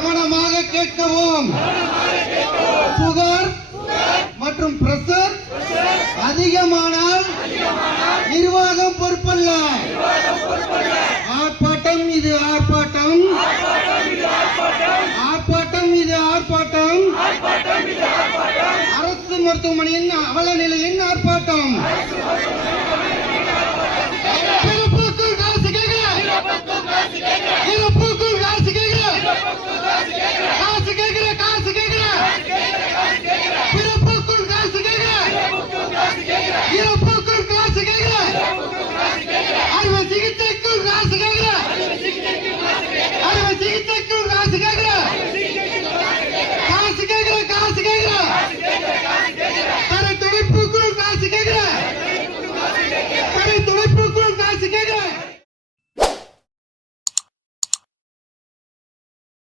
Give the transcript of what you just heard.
கவனமாக கேட்கவும். சுகர் மற்றும் பிரஷர் அதிகமானால் நிர்வாகம் பொறுப்பல்ல. ஆர்ப்பாட்டம் இது ஆர்ப்பாட்டம், ஆர்ப்பாட்டம் இது ஆர்ப்பாட்டம். அரசு மருத்துவமனையின் அவல நிலையின் ஆர்ப்பாட்டம். இறப்புக்கும் காசு கேட்க, இறப்புக்கும் காசு கேட்க.